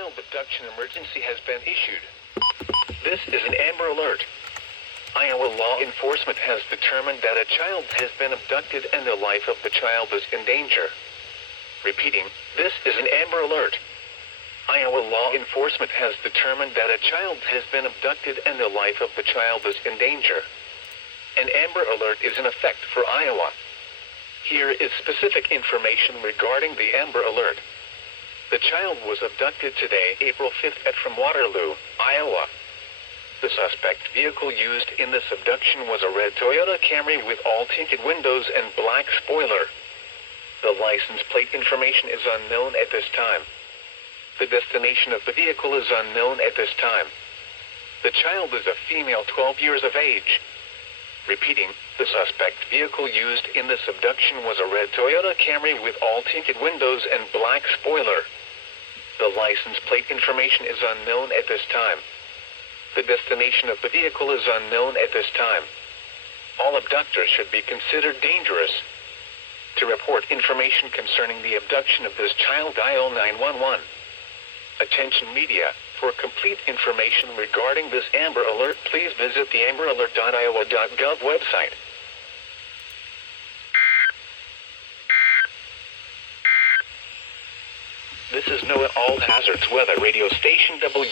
child abduction emergency has been issued. This is an Amber Alert. Iowa law enforcement has determined that a child has been abducted and the life of the child is in danger. Repeating, this is an Amber Alert. Iowa law enforcement has determined that a child has been abducted and the life of the child is in danger. An Amber Alert is in effect for Iowa. Here is specific information regarding the Amber Alert. The child was abducted today, April 5th from Waterloo, Iowa. The suspect vehicle used in this abduction was a red Toyota Camry with all tinted windows and black spoiler. The license plate information is unknown at this time. The destination of the vehicle is unknown at this time. The child is a female 12 years of age. Repeating, the suspect vehicle used in this abduction was a red Toyota Camry with all tinted windows and black spoiler. The license plate information is unknown at this time. The destination of the vehicle is unknown at this time. All abductors should be considered dangerous. To report information concerning the abduction of this child, dial 911. Attention media, for complete information regarding this Amber Alert, please visit the amberalert.iowa.gov website. This is NOAA All Hazards Weather Radio Station W.